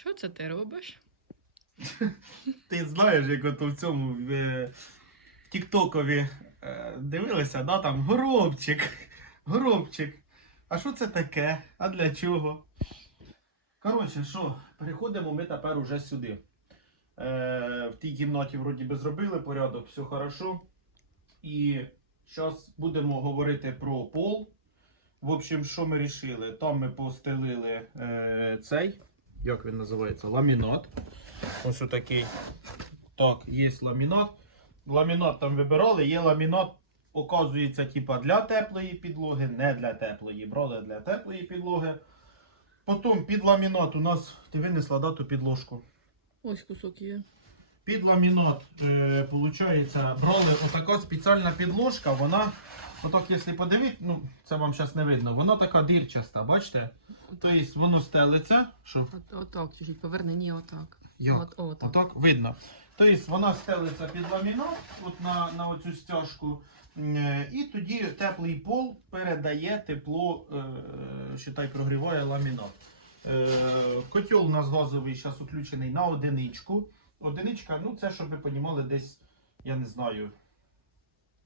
Що це ти робиш? Ти знаєш, як ото в цьому в, е, Тіктокові е, дивилися, да, там горобчик. Горобчик. А що це таке? А для чого? Коротше, що, переходимо ми тепер уже сюди. Е, в тій кімнаті вроді би зробили порядок, все хорошо. І зараз будемо говорити про пол. В общем, що ми рішили? Там ми постелили е, цей, як він називається, ламінат. Ось отакий. Так, є ламінат. Ламінат там вибирали, є ламінат, оказується, типа для теплої підлоги, не для теплої. Брали для теплої підлоги. Потім під ламінат у нас ти винесла да, ту підложку. Ось кусок є. Під ламінат, е, брали отака спеціальна підложка, вона, отак, якщо подивитися, ну, це вам зараз не видно, вона така дирчаста, бачите? Тобто воно стелиться, що От, отак, поверни, ні, отак. Як? От, отак. Отак видно. Тобто вона стелиться під ламінат от на, на оцю стяжку. Е, І тоді теплий пол передає тепло, е, прогріває ламінат. Е, Котел у нас газовий зараз включений на одиничку. Одиничка, ну це, щоб ви розуміли, десь, я не знаю,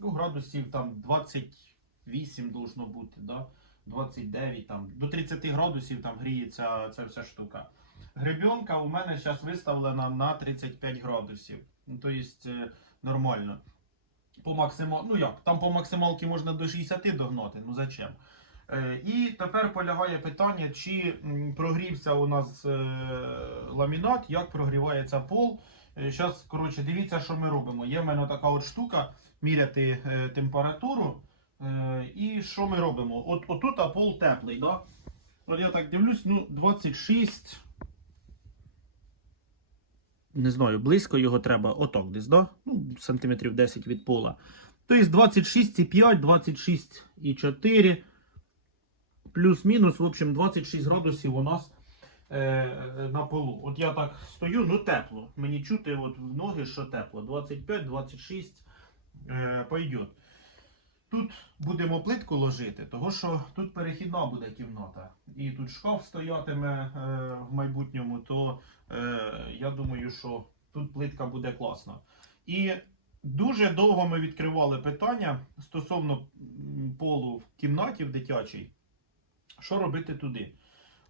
ну, градусів там 28 должно бути, да? 29, там, до 30 градусів там гріється ця вся штука. Гребенка у мене зараз виставлена на 35 градусів. Ну, тобто нормально. По максимал... Ну як, там по максималці можна до 60 догнати, ну зачем? Е, і тепер полягає питання, чи прогрівся у нас е, ламінат, як прогрівається пол. Зараз, коротше, дивіться, що ми робимо. Є в мене така от штука, міряти е, температуру. Е, і що ми робимо? От отут а теплий, да? От я так дивлюсь, ну 26. Не знаю, близько його треба отак десь, да? Ну, сантиметрів 10 від пола. Тобто 26,5, 26,4. Плюс-мінус, в общем, 26 градусів у нас е, на полу. От я так стою, ну тепло. Мені чути от в ноги, що тепло. 25-26 е. Тут будемо плитку ложити, тому що тут перехідна буде кімната. І тут шкаф стоятиме е, в майбутньому, то е, я думаю, що тут плитка буде класна. І дуже довго ми відкривали питання стосовно полу в кімнаті в дитячій. Що робити туди?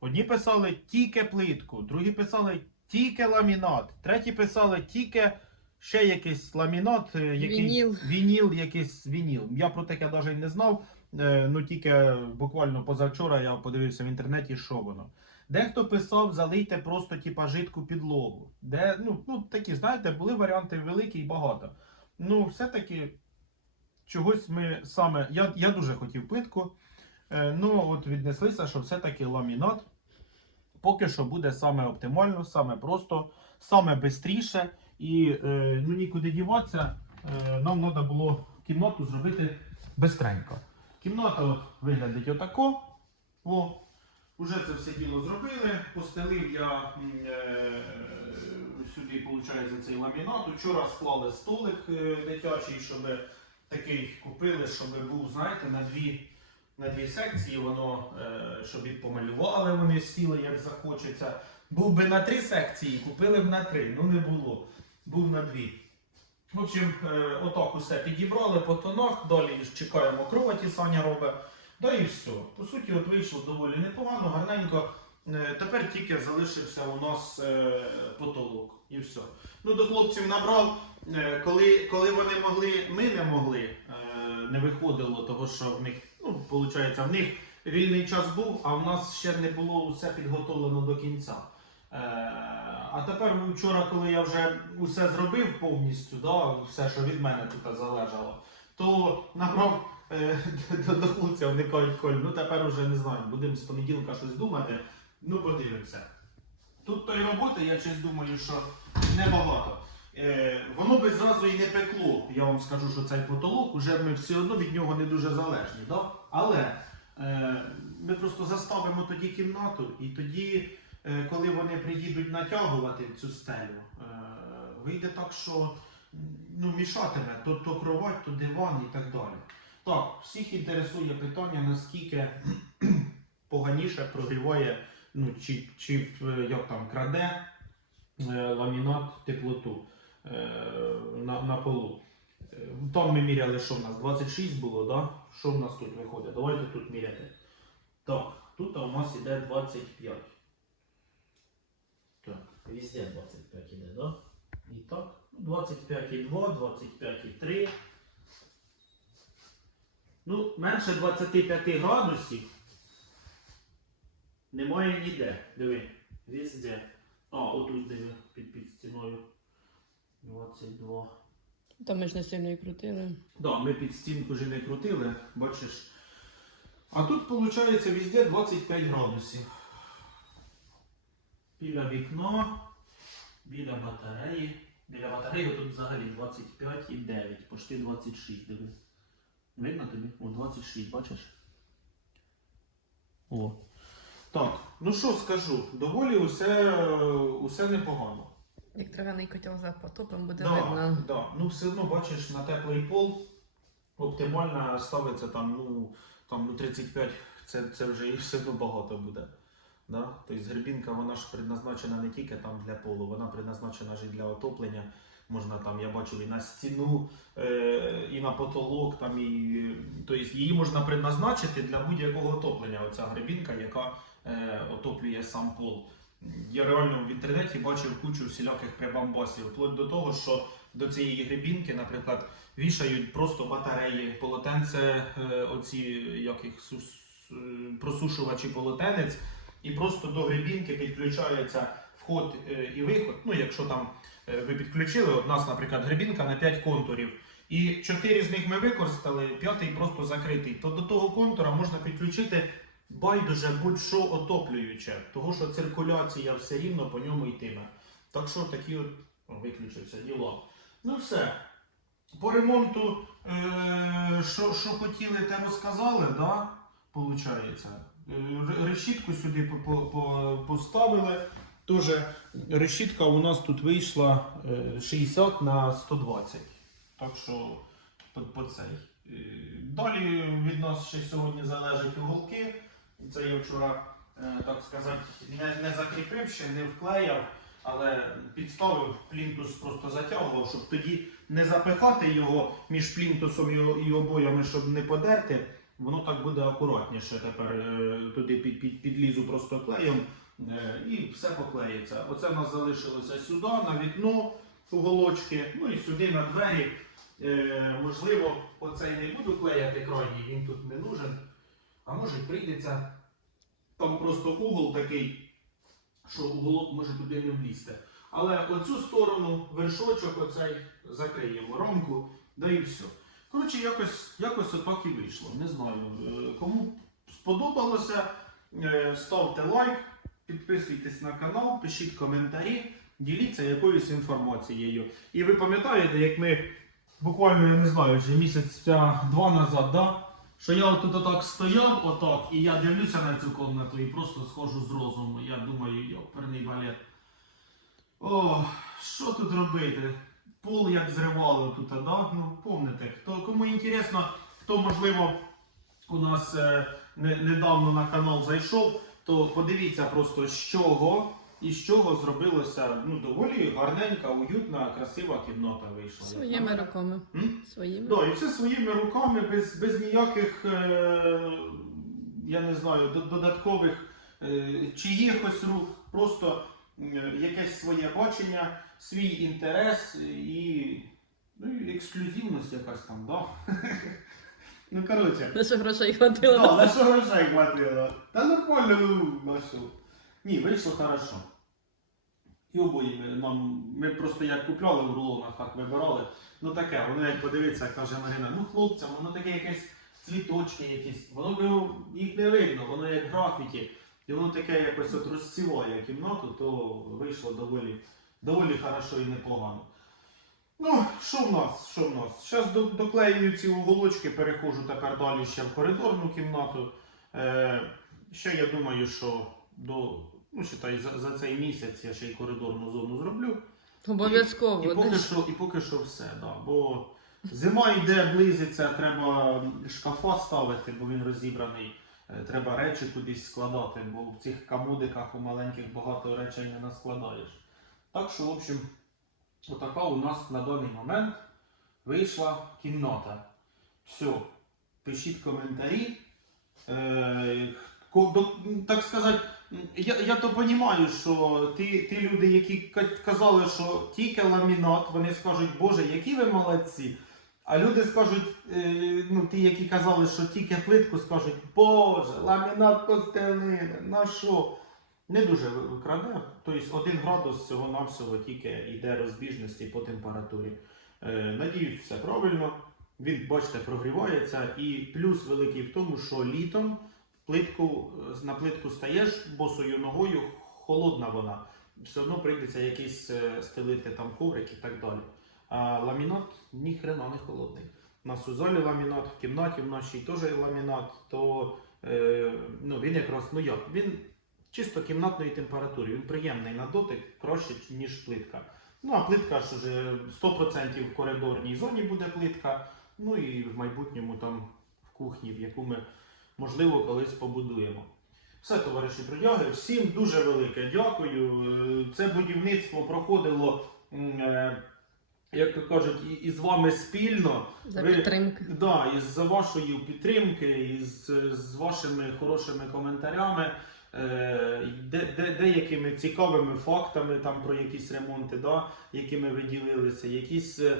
Одні писали тільки плитку, другі писали тільки ламінат, треті писали тільки ще якийсь ламінат, е, який Вініл. вініл, якийсь вініл. Я про таке навіть не знав. е, Ну тільки буквально позавчора я подивився в інтернеті, що воно. Дехто писав, залийте просто типа жидку підлогу. Де, ну, ну такі, знаєте, були варіанти великі і багато. Ну, все-таки чогось ми саме. Я, я дуже хотів плитку. Е, Ну, от віднеслися, що все-таки ламінат поки що буде саме оптимально, саме просто, саме бистріше. І е, ну, нікуди діватися. Е, нам треба було кімнату зробити бистренько. Кімната от виглядить отако. О, Уже це все діло зробили. Постелив я е, сюди, виходить, цей ламінат. Вчора склали столик е, дитячий, щоб такий купили, щоб був, знаєте, на дві, на дві секції, воно, е, щоб і помалювали, вони сіли, як захочеться. Був би на три секції, купили б на три, ну не було. Був на дві. В общем, е, отак усе підібрали по тонах, далі чекаємо кроваті, Саня робить. Да і все. По суті, от вийшло доволі непогано, гарненько. Е, Тепер тільки залишився у нас е, потолок. І все. Ну, до хлопців набрав. Коли, коли вони могли, ми не могли, не виходило, того що в них, ну, виходить, в них вільний час був, а в нас ще не було все підготовлено до кінця. Е, А тепер вчора, коли я вже усе зробив повністю, да, все, що від мене тут залежало, то набрав е, до, хлопця, вони кажуть, Коль, ну тепер уже не знаю, будемо з понеділка щось думати. Ну, подивимося. Тут тої роботи, я щось думаю, що небагато. Е, воно би зразу і не пекло. Я вам скажу, що цей потолок, уже ми все одно від нього не дуже залежні. Да? Але е, ми просто заставимо тоді кімнату, і тоді, коли вони приїдуть натягувати цю стелю, е, вийде так, що ну, мішатиме то, то кровать, то диван і так далі. Так, всіх інтересує питання, наскільки поганіше прогріває ну, чи, чи е, як там краде е, ламінат теплоту е, на, на полу. Е, Там ми міряли, що в нас 26 було, да? Що в нас тут виходить? Давайте тут міряти. Так, тут у нас іде 25. Так, везде 25 іде, да? І так, 25,2, 25,3. Ну, менше 25 градусів немає ніде. Диви, везде. А, отут диви, під, під стіною. 22. Там ми ж не сильно і крутили. Да, ми під стінку вже не крутили, бачиш. А тут, виходить, везде 25 градусів. Біля вікна, біля батареї. Біля батареї тут взагалі 25,9, почти 26, диви. Видно тобі? О, 26, бачиш? О. Так, ну що скажу, доволі усе, усе непогано. Як трав'яний котел за потопом буде Да, видно. да. Ну все одно бачиш на теплий пол оптимально ставиться там, ну, там ну, 35, це, це вже і все одно багато буде. Да? Тобто грибінка вона ж предназначена не тільки там для полу, вона предназначена ж і для отоплення. Можна там, я бачив, і на стіну, е, і на потолок, там, і, тобто її можна предназначити для будь-якого отоплення. Оця грибінка, яка е, отоплює сам пол. Я реально в інтернеті бачив кучу всіляких прибамбасів, вплоть до того, що до цієї грибінки, наприклад, вішають просто батареї, полотенце, е, оці як їх сус- е, просушувачі полотенець, і просто до грибінки підключається вход е, і виход. Ну, якщо там е, ви підключили, у нас, наприклад, грибінка на 5 контурів. І чотири з них ми використали, п'ятий просто закритий. То до того контура можна підключити байдуже будь-що отоплююче, того що циркуляція все рівно по ньому йтиме. Так що такі от о, виключаться діла. Ну все. По ремонту, е, що, що хотіли, те розказали, да? Получається. Е, ре- Решітку сюди по- по- по- поставили. Тоже решітка у нас тут вийшла е, 60 на 120. Так що по, по цей. Е, Далі від нас ще сьогодні залежать уголки. Це я вчора, е, так сказати, не, не закріпив ще, не вклеяв, але підставив, плінтус просто затягував, щоб тоді не запихати його між плінтусом і обоями, щоб не подерти. Воно так буде акуратніше тепер е, туди під, під, підлізу просто клеєм е, і все поклеїться. Оце в нас залишилося сюди, на вікно уголочки, ну і сюди на двері. Е, можливо, оцей не буду клеяти крайній, він тут не нужен. А може прийдеться. Там просто угол такий, що уголок може туди не влізти. Але оцю сторону, вершочок оцей закриємо рамку, да і все. Коротше, якось, якось отак і вийшло. Не знаю. е, Кому сподобалося, е, ставте лайк, підписуйтесь на канал, пишіть коментарі, діліться якоюсь інформацією. І ви пам'ятаєте, як ми буквально, я не знаю, вже місяця два назад, да? що я отут отак стояв, отак, і я дивлюся на цю комнату і просто схожу з розуму. Я думаю, йоперний балет. О, що тут робити? Пол як зривало тут, да? Ну, помните, хто, кому інтересно, хто, можливо, у нас е, не, недавно на канал зайшов, то подивіться просто з чого і з чого зробилося ну, доволі гарненька, уютна, красива кімната вийшла. Своїми руками. М? Своїми. Да, і все своїми руками, без, без ніяких, е, я не знаю, додаткових е, чиїхось рук, просто е, якесь своє бачення, свій інтерес і, ну, і ексклюзивність якась там, да? Ну, коротше. На що грошей хватило. Да, на що грошей хватило? Та нормально, ну, на що. Ні, вийшло хорошо. І обоє ми, нам, ми просто як купляли в рулонах, так вибирали. Ну таке, воно як подивиться, як каже Марина, ну хлопцям, воно таке якесь цвіточки якісь, воно ну, їх не видно, воно як графіті. І воно таке якось от розціває кімнату, то вийшло доволі, доволі хорошо і непогано. Ну, що в нас? Що в нас? Зараз доклеюю ці уголочки, переходжу тепер далі ще в коридорну кімнату. Е, ще я думаю, що до, ну, считай, за, за цей місяць я ще й коридорну зону зроблю. Обов'язково. І поки, що, і поки що все, да. бо зима йде, близиться, треба шкафа ставити, бо він розібраний. Е, Треба речі кудись складати, бо в цих комодиках у маленьких багато речей не наскладаєш. Так що, в общем, отака у нас на даний момент вийшла кімната. Все, пишіть коментарі. Е, так сказати, я, я то розумію, що ті, ті люди, які казали, що тільки ламінат, вони скажуть, Боже, які ви молодці. А люди скажуть, е, ну ті, які казали, що тільки плитку, скажуть, Боже, ламінат постелини, на що? Не дуже краде. Тобто 1 градус всього навсього тільки йде розбіжності по температурі. Е, надіюсь, все правильно. Він, бачите, прогрівається. І плюс великий в тому, що літом плитку, е, на плитку стаєш босою ногою, холодна вона. Все одно прийдеться якийсь е, стелити там коврик і так далі. А ламінат ні хрена не холодний. У нас у залі ламінат, в кімнаті в нашій теж ламінат, то е, ну, він якраз, ну як, він чисто кімнатної температури, він приємний на дотик, краще, ніж плитка. Ну, а плитка ж уже 100% в коридорній зоні буде плитка, ну і в майбутньому там в кухні, в яку ми, можливо, колись побудуємо. Все, товариші трудяги, всім дуже велике дякую. Е, Це будівництво проходило, е, як то кажуть, і- і вами спільно. За Ви- підтримки. Да, із за вашої підтримки, із з вашими хорошими коментарями, де, де, деякими цікавими фактами там про якісь ремонти, да, якими ви ділилися, якісь е,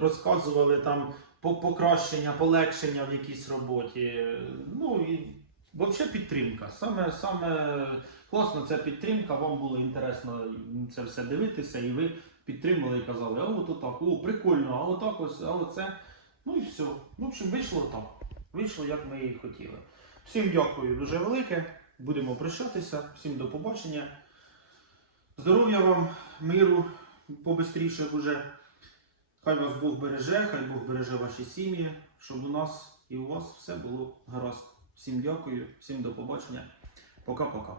розказували там покращення, полегшення в якійсь роботі. Ну і взагалі підтримка. Саме, саме класно це підтримка, вам було інтересно це все дивитися, і ви підтримали і казали, а от отак, о, прикольно, а отак ось, а оце. Ну і все. Ну, в общем, вийшло так. Вийшло, як ми і хотіли. Всім дякую дуже велике. Будемо прощатися. Всім до побачення. Здоров'я вам, миру, побистріше вже. Хай вас Бог береже, хай Бог береже ваші сім'ї, щоб у нас і у вас все було гаразд. Всім дякую, всім до побачення. Пока-пока.